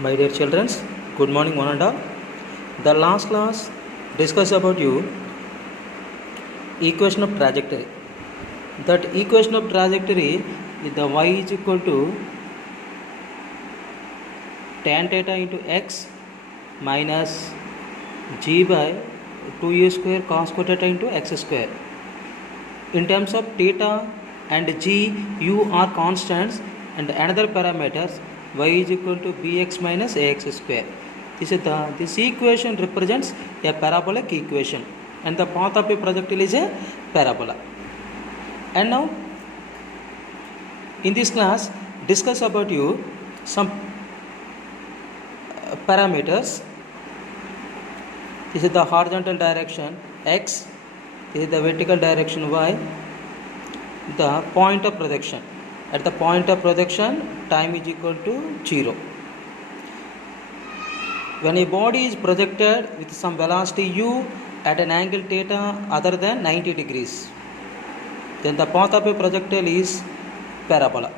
My dear children, good morning one and all. The last class discussed about you equation of trajectory. That equation of trajectory is the y is equal to tan theta into x minus g by 2a square cos theta into x square. In terms of theta and g, u are constants and another parameters y is equal to bx minus ax square. This equation represents a parabolic equation and the path of a projectile is a parabola. And now in this class discuss about you some parameters. This is the horizontal direction x, this is the vertical direction y, the point of projection. At the point of projection, time is equal to 0. When a body is projected with some velocity u at an angle theta other than 90 degrees, then the path of a projectile is parabola.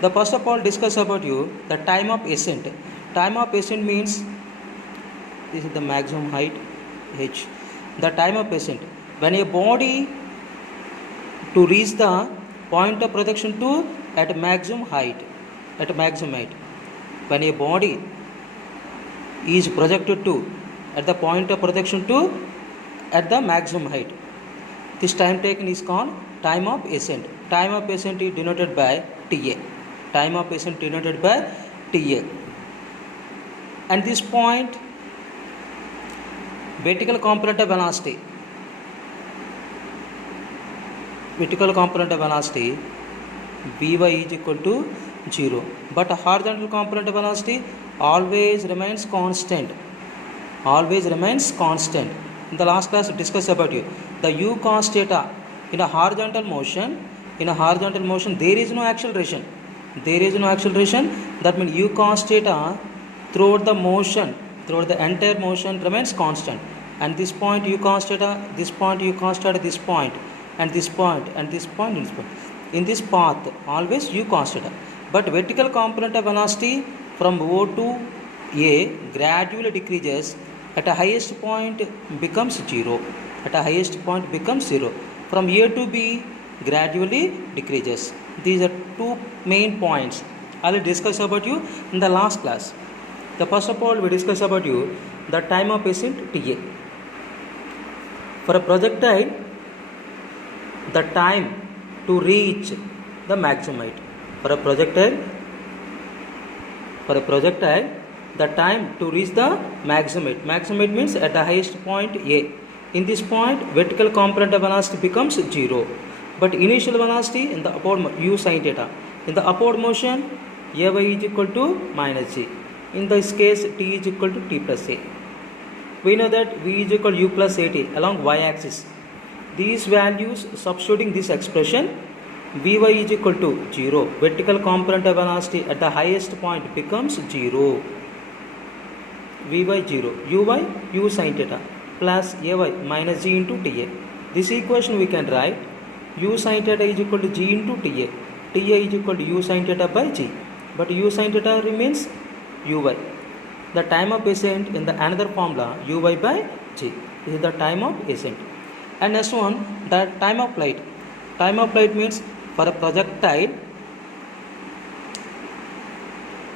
The first of all discuss about you the time of ascent. Time of ascent means this is the maximum height h. The time of ascent, when a body to reach the point of projection to at maximum height. When a body is projected to at the point of projection to at the maximum height, this time taken is called time of ascent. Time of ascent is denoted by Ta. And this point, vertical component of velocity Vy is equal to 0, but horizontal component of velocity always remains constant. In the last class discussed about you the u cos theta. In a horizontal motion there is no acceleration. That means u cos theta throughout the entire motion remains constant. And this point u cos theta, this point u cos theta, this point and this point and this point and this point. In this path always u cos theta. But vertical component of velocity from O to A gradually decreases. At a highest point becomes 0. From A to B gradually decreases. These are two main points I will discuss about you in the last class. The first of all we discuss about you the time of ascent Ta. For a projectile, the time to reach the maximum height. For a projectile, the time to reach the maximum height. Maximum height means at the highest point A. In this point, vertical component of velocity becomes 0. But initial velocity in the upward u sin theta. In the upward motion, Ay is equal to minus g. In this case, t is equal to t plus a. We know that v is equal to u plus at along y-axis. These values substituting this expression, Vy is equal to 0. Vertical component of velocity at the highest point becomes 0. Vy 0. Uy u sin theta plus ay minus g into ta. This equation we can write u sin theta is equal to g into ta. Ta is equal to u sin theta by g. But u sin theta remains uy. The time of ascent in the another formula uy by g. This is the time of ascent. And next one, the time of flight. Time of flight means for a projectile,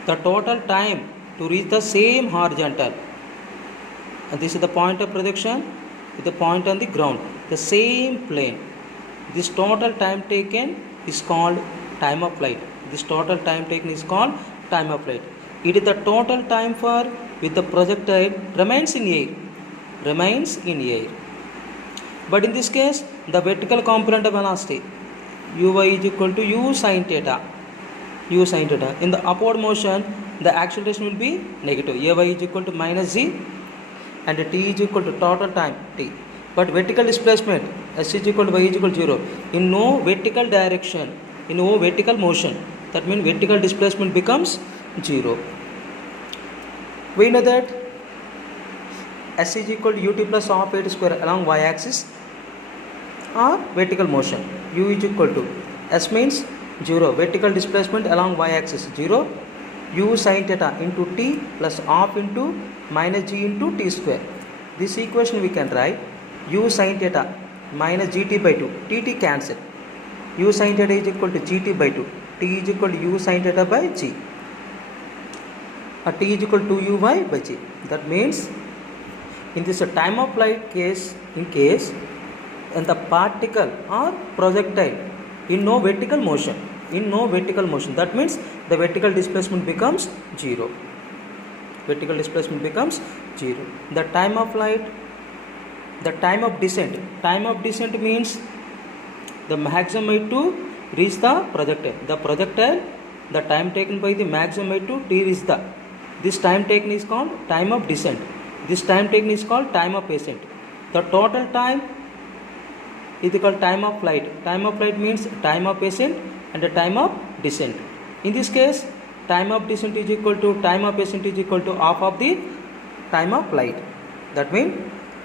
the total time to reach the same horizontal. And this is the point of projection with the point on the ground, the same plane. This total time taken is called time of flight. It is the total time for with the projectile remains in air. But in this case, the vertical component of velocity uy is equal to u sin theta. In the upward motion, the acceleration will be negative. Ay is equal to minus g and t is equal to total time t. But vertical displacement s is equal to y is equal to 0. In no vertical direction, in no vertical motion, that means vertical displacement becomes 0. We know that s is equal to ut plus half a square along y-axis or vertical motion. U is equal to s means 0. Vertical displacement along y-axis 0. U sin theta into t plus half into minus g into t square. This equation we can write u sin theta minus gt by 2. T cancel. U sin theta is equal to gt by 2. T is equal to u sin theta by g. T is equal to u by g. That means in this time of flight case, in case and the particle or projectile in no vertical motion, that means the vertical displacement becomes 0. Vertical displacement becomes 0. The time of flight, the time of descent means the maximum height to reach the projectile, the time taken by the maximum height to reach this time taken is called time of descent. This time taken is called time of ascent. The total time is called time of flight. Time of flight means time of ascent and the time of descent. In this case, time of descent is equal to time of ascent is equal to half of the time of flight. That means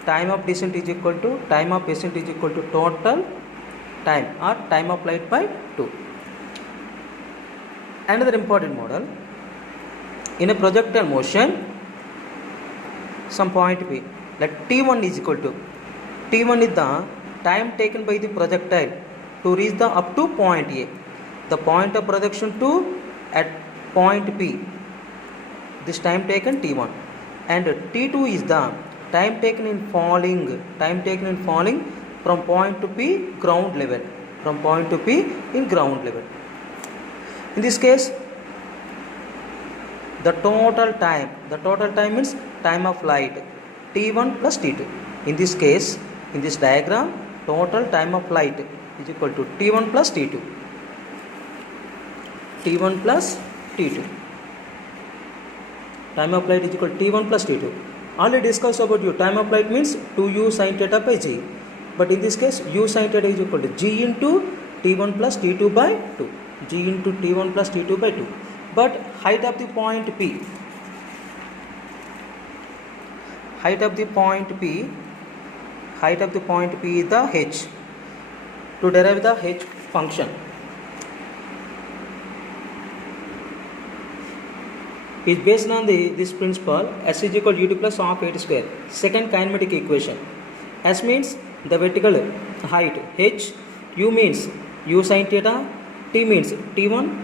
time of descent is equal to time of ascent is equal to total time or time of flight by 2. Another important model, in a projectile motion, some point P, like T1 is equal to, T1 is the time taken by the projectile to reach the up to point A, the point of projection to at point P, this time taken T1, and T2 is the time taken in falling from point to P ground level, from point to P in ground level. In this case, the total time means time of flight T1 plus T2. In this case, in this diagram, total time of flight is equal to T1 plus T2. T1 plus T2. Time of flight is equal to T1 plus T2. Already discussed about you. Time of flight means 2u sin theta by g. But in this case, u sin theta is equal to g into T1 plus T2 by 2. G into T1 plus T2 by 2. But height of the point P, height of the point P is the h. To derive the h function, is based on this principle, s is equal to ut plus half h square, second kinematic equation. S means the vertical height h, u means u sin theta, t means t1,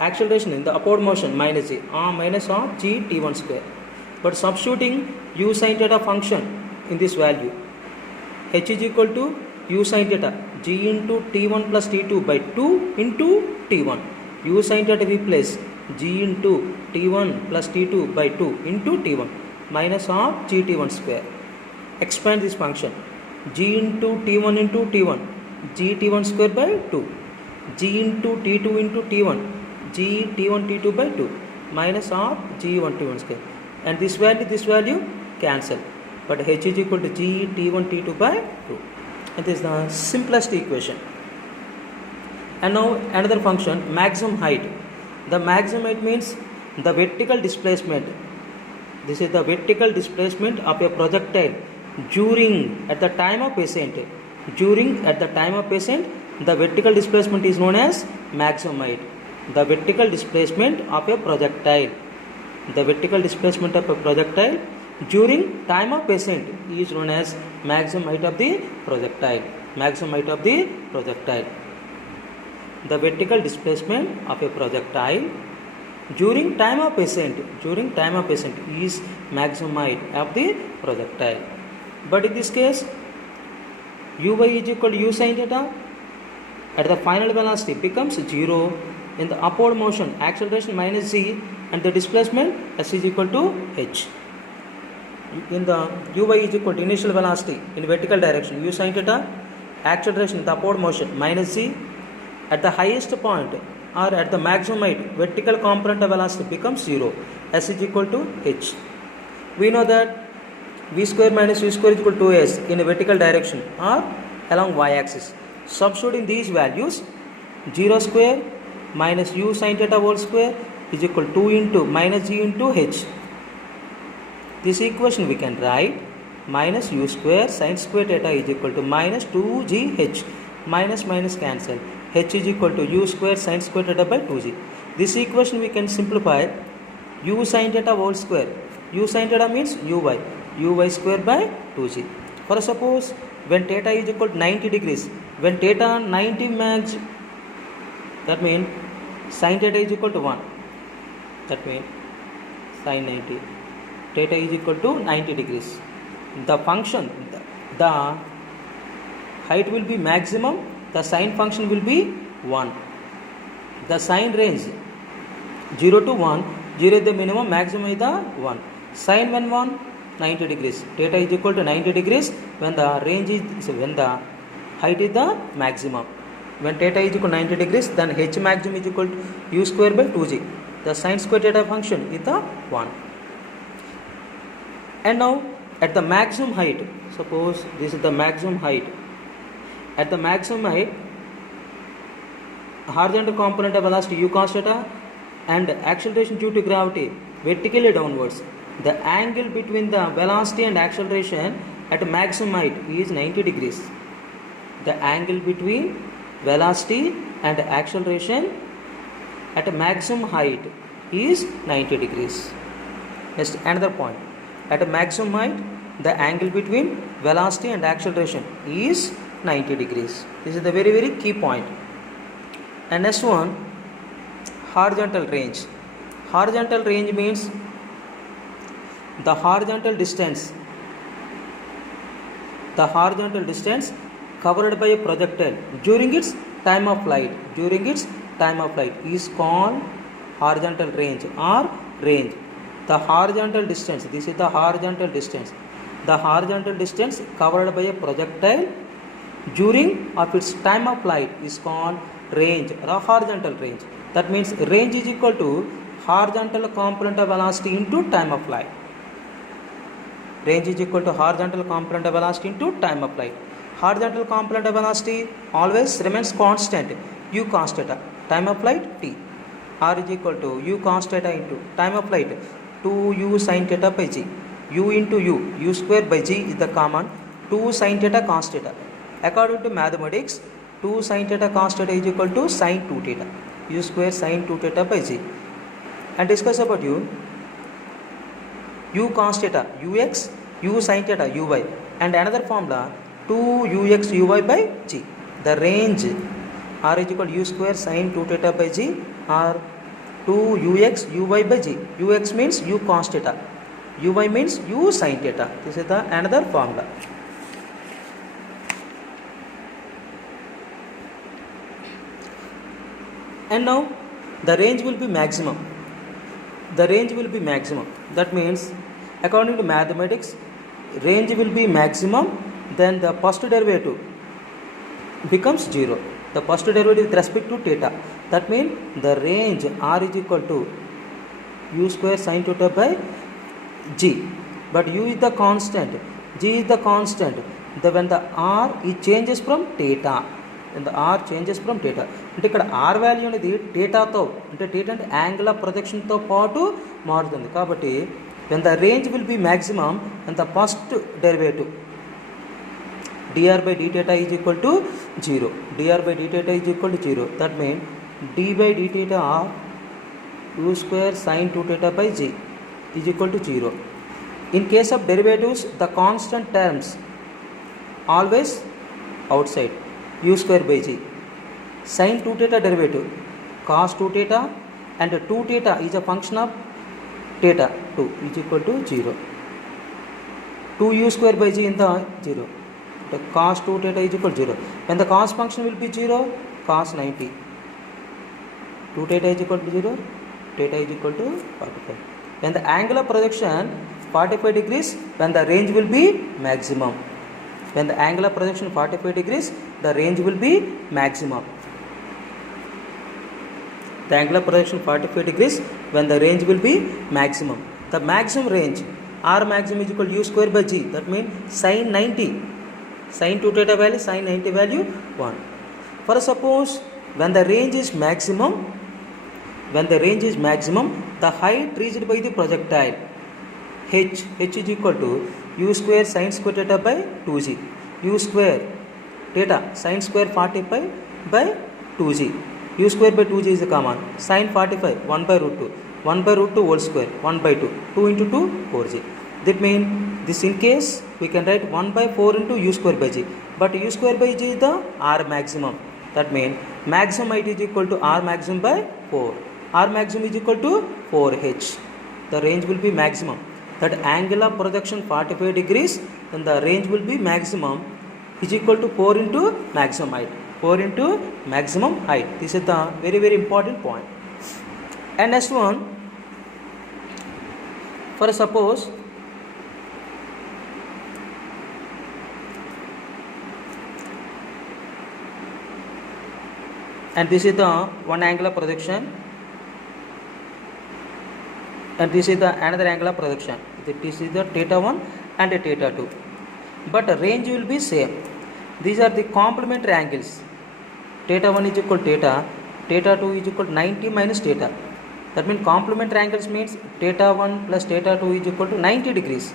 acceleration in the upward motion minus g, minus of g t1 square. But substituting u sin theta function in this value, h is equal to u sin theta g into t1 plus t2 by 2 into t1. U sin theta replace g into t1 plus t2 by 2 into t1 minus of g t1 square. Expand this function, g into t1 into t1, g t1 square by 2, g into t2 into t1, g t1 t2 by 2 minus of g1 t1 square, and this value cancel, but h is equal to g t1 t2 by 2, and this is the simplest equation. And now another function, maximum height. The maximum height means the vertical displacement. This is the vertical displacement of a projectile during at the time of ascent. The vertical displacement is known as maximum height. The vertical displacement of a projectile. During time of ascent is known as maximum height of the projectile. The vertical displacement of a projectile during time of ascent is maximum height of the projectile. But in this case, uy is equal to u sin theta at the final velocity becomes 0. In the upward motion, acceleration minus z, and the displacement s is equal to h. In the uy is equal to initial velocity in vertical direction u sin theta, acceleration in the upward motion minus z, at the highest point or at the maximum height, vertical component of velocity becomes 0. S is equal to h. We know that v square minus v square is equal to 2s in a vertical direction or along y-axis. Substituting these values, 0 square minus u sin theta whole square is equal to 2 into minus g into h. This equation we can write minus u square sin square theta is equal to minus 2gh. Minus cancel. h is equal to u square sin square theta by 2g. This equation we can simplify u sin theta whole square. U sin theta means uy square by 2g. For suppose when theta is equal to 90 degrees, when theta 90 max, that means sin theta is equal to 1. That means sin 90, theta is equal to 90 degrees. The function, the height will be maximum, the sine function will be 1. The sine range 0 to 1, 0 is the minimum, maximum is the 1. Sine when 1, 90 degrees. Theta is equal to 90 degrees when the range is, when the height is the maximum. When theta is equal to 90 degrees, then h maximum is equal to u square by 2g. The sine square theta function is the 1. And now at the maximum height, suppose this is the maximum height. At the maximum height, horizontal component of velocity u cos theta and acceleration due to gravity vertically downwards. The angle between the velocity and acceleration at maximum height is 90 degrees. The angle between velocity and acceleration at maximum height is 90 degrees. Next, another point. At maximum height, the angle between velocity and acceleration is 90 degrees. This is the very, very key point. And next one, horizontal range. Horizontal range means the horizontal distance covered by a projectile during its time of flight is called horizontal range or range. The horizontal distance, this is the horizontal distance. The horizontal distance covered by a projectile during of its time of flight is called range or horizontal range. That means range is equal to horizontal component of velocity into time of flight. Range is equal to horizontal component of velocity into time of flight. Horizontal component of velocity always remains constant, u cos theta. Time of flight t. R is equal to u cos theta into time of flight 2u sin theta by g. U into u square by g is the common, 2 sin theta cos theta. According to mathematics, 2 sin theta cos theta is equal to sin 2 theta. U square sin 2 theta by g. And discuss about u cos theta ux, u sin theta uy, and another formula 2ux uy by g. The range r is equal to u square sin 2 theta by g or 2ux uy by g. Ux means u cos theta, uy means u sin theta. This is the another formula. And now the range will be maximum. The range will be maximum. That means according to mathematics, range will be maximum, then the first derivative becomes 0. The first derivative with respect to theta. That means the range r is equal to u square sin theta by g. But u is the constant, g is the constant. When the r it changes from theta. When the r changes from theta. అంటే ఇక్కడ r value అనేది thetaతో, అంటే theta అంటే angle of ప్రొజెక్షన్తో పాటు మారుతుంది. కాబట్టి when the range will be maximum and the first derivative dr by d theta is equal to 0. Dr by d theta is equal to 0. That means d by d theta of u square sin 2 theta by g is equal to 0. In case of derivatives, the constant terms always outside, u square by g. Sin 2 theta derivative cos 2 theta and 2 theta is a function of theta 2 is equal to 0. 2u square by g in the 0. The cos 2 theta is equal to 0. When the cos function will be 0, cos 90. 2 theta is equal to 0, theta is equal to 45. When the angle of projection 45 degrees, when the range will be maximum. When the angle of projection 45 degrees, the range will be maximum. The angle of projection 45 degrees, when the range will be maximum. The maximum range r maximum is equal to u square by g. That means sin 90. Sin 2 theta value, sin 90 value 1. For suppose when the range is maximum, the height reached by the projectile h is equal to u square sin square theta by 2g. U square theta sin square 45 by 2g. U square by 2g is common. Sin 45 1 by root 2. 1 by root 2 whole square 1 by 2. 2 into 2 4g. That means this in case we can write 1 by 4 into u square by g. But u square by g is the R maximum. That means maximum height is equal to R maximum by 4. R maximum is equal to 4h. The range will be maximum. That angle of projection 45 degrees, then the range will be maximum is equal to 4 into maximum height. 4 into maximum height. This is the very, very important point. And next one, for suppose and this is the one angle of projection, and this is the another angle of projection. This is the theta 1 and the theta 2, but the range will be same. These are the complementary angles. Theta 1 is equal to theta, theta 2 is equal to 90 minus theta. That means complementary angles means theta 1 plus theta 2 is equal to 90 degrees.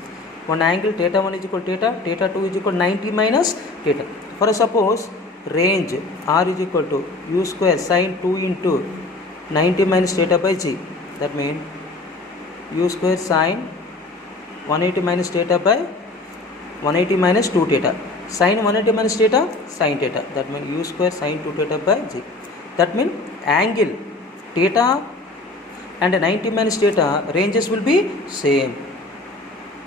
One angle theta 1 is equal to theta, theta 2 is equal to 90 minus theta. For suppose range R is equal to u square sin 2 into 90 minus theta by g. That means u square sin 180 minus theta by 180 minus 2 theta. Sin 180 minus theta, sin theta. That means u square sin 2 theta by g. That means angle theta and 90 minus theta ranges will be same.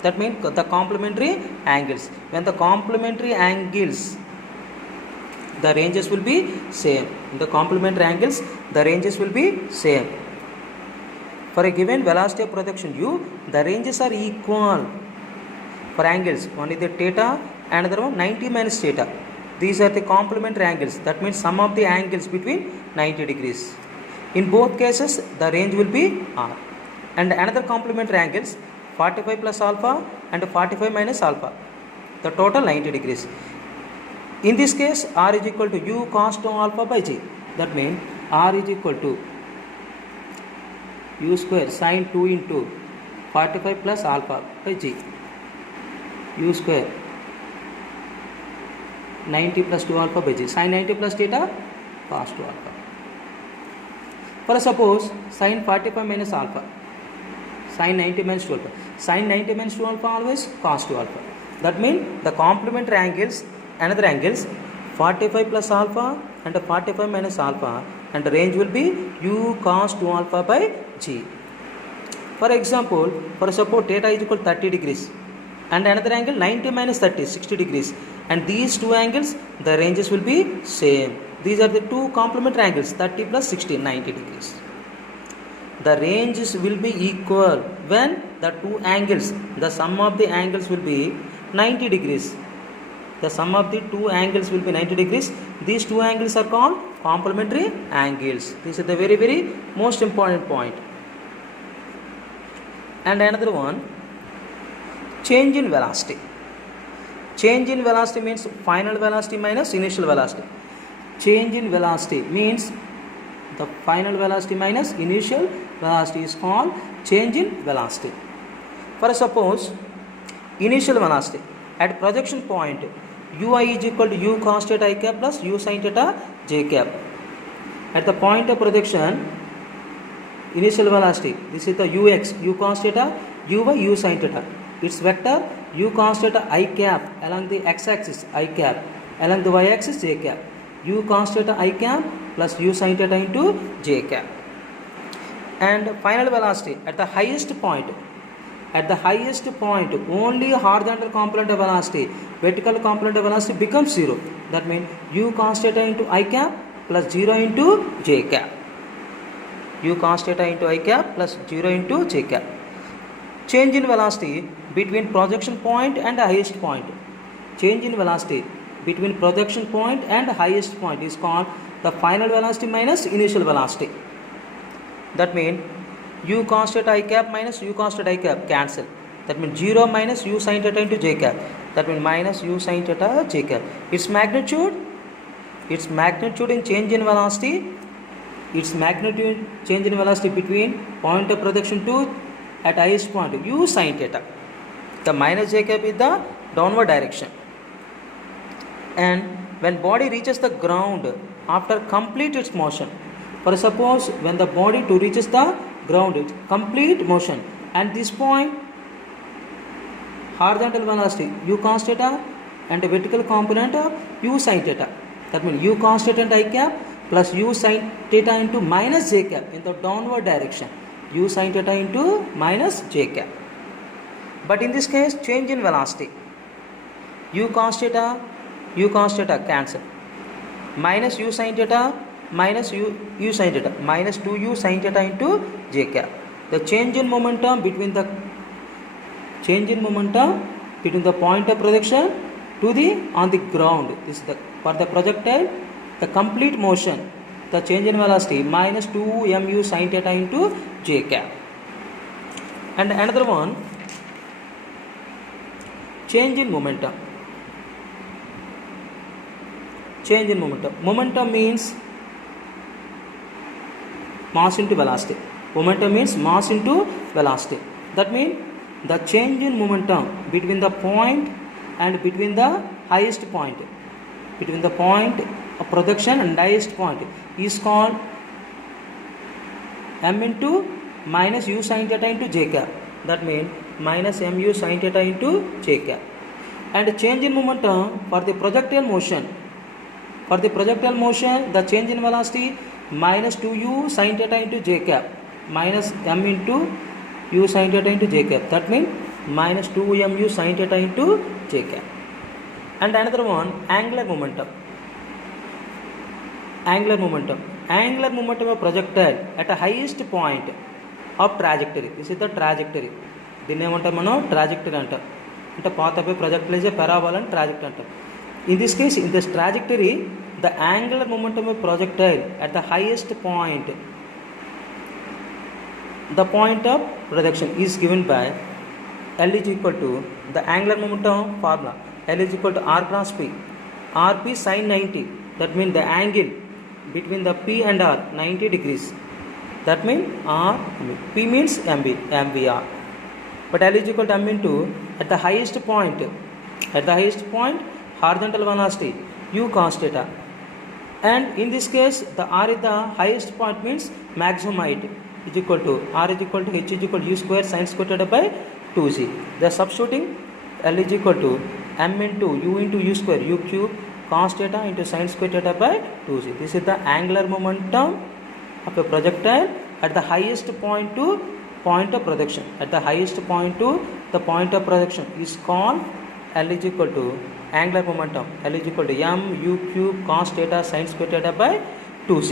That means the complementary angles. When the complementary angles, the ranges will be same. The complementary angles, the ranges will be same. For a given velocity of projection u, the ranges are equal for angles. One is the theta, another one 90 minus theta. These are the complementary angles. That means sum of the angles between 90 degrees. In both cases, the range will be R. And another complementary angles 45 plus alpha and 45 minus alpha. The total 90 degrees. In this case, R is equal to u cos 2 alpha by g. That means R is equal to u square sin 2 into 45 plus alpha by g. U square 90 plus 2 alpha by g. Sin 90 plus theta cos 2 alpha. For suppose sin 45 minus alpha. Sin 90 minus 2 alpha. Sin 90 minus 2 alpha always cos 2 alpha. That means the complementary angles, another angles 45 plus alpha and 45 minus alpha, and the range will be u cos 2 alpha by g. For example, for suppose theta is equal to 30 degrees and another angle 90 minus 30, 60 degrees, and these two angles, the ranges will be same. These are the two complementary angles, 30 plus 60, 90 degrees. The ranges will be equal when the two angles, the sum of the angles will be 90 degrees. The sum of the two angles will be 90 degrees. These two angles are called complementary angles. This is the very, very most important point. And another one, change in velocity. Change in velocity means final velocity minus initial velocity. Change in velocity means the final velocity minus initial velocity is called change in velocity. For suppose initial velocity at projection point ui is equal to u cos theta I cap plus u sin theta j cap. At the point of projection, initial velocity, this is the ux, u cos theta, uy, u sin theta. Its vector u cos theta I cap along the x-axis I cap, along the y-axis j cap. U cos theta I cap plus u sin theta into j cap. And final velocity at the highest point. At the highest point, only horizontal component of velocity, vertical component of velocity becomes 0. That means u cos theta into I cap plus 0 into j cap. U cos theta into I cap plus 0 into j cap. Change in velocity between projection point and highest point. Change in velocity between projection point and highest point is called the final velocity minus initial velocity. That means u cos theta I cap minus u cos theta I cap cancel. That means 0 minus u sin theta into j cap. That means minus u sin theta j cap. Its magnitude in change in velocity, its magnitude change in velocity between point of projection to at highest point u sin theta. The minus j cap is the downward direction. And when body reaches the ground after complete its motion. For suppose when the body to reaches the ground, it's complete motion, and this point horizontal velocity u cos theta and the vertical component of u sin theta. That means u cos theta and I cap plus u sin theta into minus j cap in the downward direction. U sin theta into minus j cap. But in this case, change in velocity. U cos theta cancel. Minus u sin theta minus u sin theta minus 2u sin theta into j cap. The change in momentum between the point of projection to the on the ground. This is the for the projectile, the complete motion, the change in velocity minus 2mu sin theta into j cap. And another one, change in momentum. Change in momentum. Momentum means mass into velocity. Momentum means mass into velocity. That means the change in momentum between the point and between the highest point, between the point of projection and highest point, is called m into minus u sin theta into j cap. That means minus mu sin theta into j cap. And change in momentum for the projectile motion. For the projectile motion, the change in velocity minus 2u sin theta into j cap minus m into u sin theta into j cap. That means minus 2mu sin theta into j cap. And another one, angular momentum. Angular momentum. Angular momentum of projectile at a highest point of trajectory. This is the trajectory. దీన్ని ఏమంటాం మనం trajectory అంటాం. అంటే path of A projectile is a parabola and trajectory అంటాం. In this case, in this trajectory, the angular momentum of projectile at the highest point, the point of projection is given by L is equal to the angular momentum formula. L is equal to r cross p. Rp sin 90. That means the angle between the p and r 90 degrees. That means r p means mvr. But L is equal to m into at the highest point. At the highest point, horizontal velocity u cos theta. And in this case, the r is the highest point means maximum height is equal to r is equal to h is equal to u square sin square theta by 2z. They are substituting L is equal to m into u square u cube cos theta into sin square theta by 2z. This is the angular momentum of a projectile at the highest point to point of projection. At the highest point to the point of projection is called L is equal to angular momentum. L is equal to m u cube cos theta sin square theta by 2c.